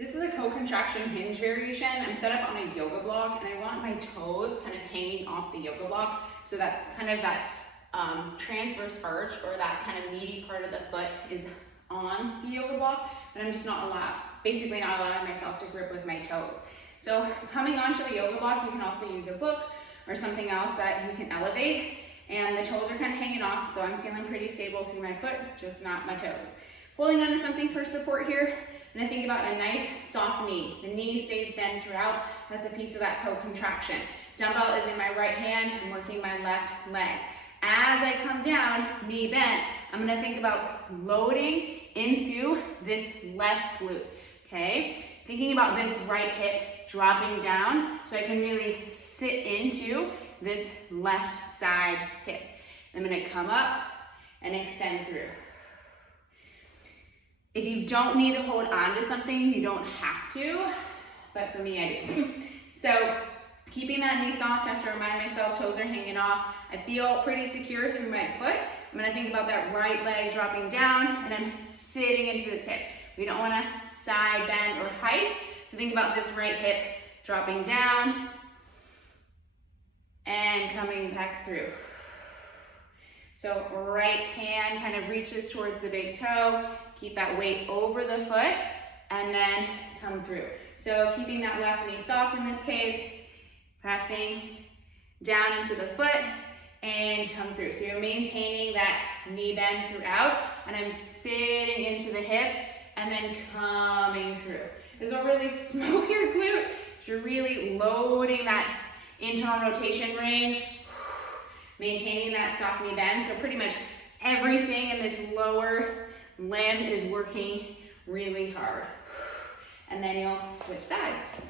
This is a co-contraction hinge variation. I'm set up on a yoga block and I want my toes kind of hanging off the yoga block so that kind of that transverse arch or that kind of meaty part of the foot is on the yoga block, and I'm just basically not allowing myself to grip with my toes. So coming onto the yoga block, you can also use a book or something else that you can elevate, and the toes are kind of hanging off, so I'm feeling pretty stable through my foot, just not my toes. Holding onto something for support here, and I think about a nice soft knee. The knee stays bent throughout. That's a piece of that co-contraction. Dumbbell is in my right hand. I'm working my left leg. As I come down, knee bent, I'm gonna think about loading into this left glute, okay? Thinking about this right hip dropping down so I can really sit into this left side hip. I'm gonna come up and extend through. If you don't need to hold on to something, you don't have to, but for me, I do. So keeping that knee soft, I have to remind myself toes are hanging off. I feel pretty secure through my foot. I'm gonna think about that right leg dropping down and I'm sitting into this hip. We don't wanna side bend or hike, so think about this right hip dropping down and coming back through. So right hand kind of reaches towards the big toe, keep that weight over the foot, and then come through. So keeping that left knee soft in this case, pressing down into the foot and come through. So you're maintaining that knee bend throughout, and I'm sitting into the hip and then coming through. This will really smoke your glute. You're really loading that internal rotation range, maintaining that soft knee bend. So pretty much everything in this lower limb is working really hard. And then you'll switch sides.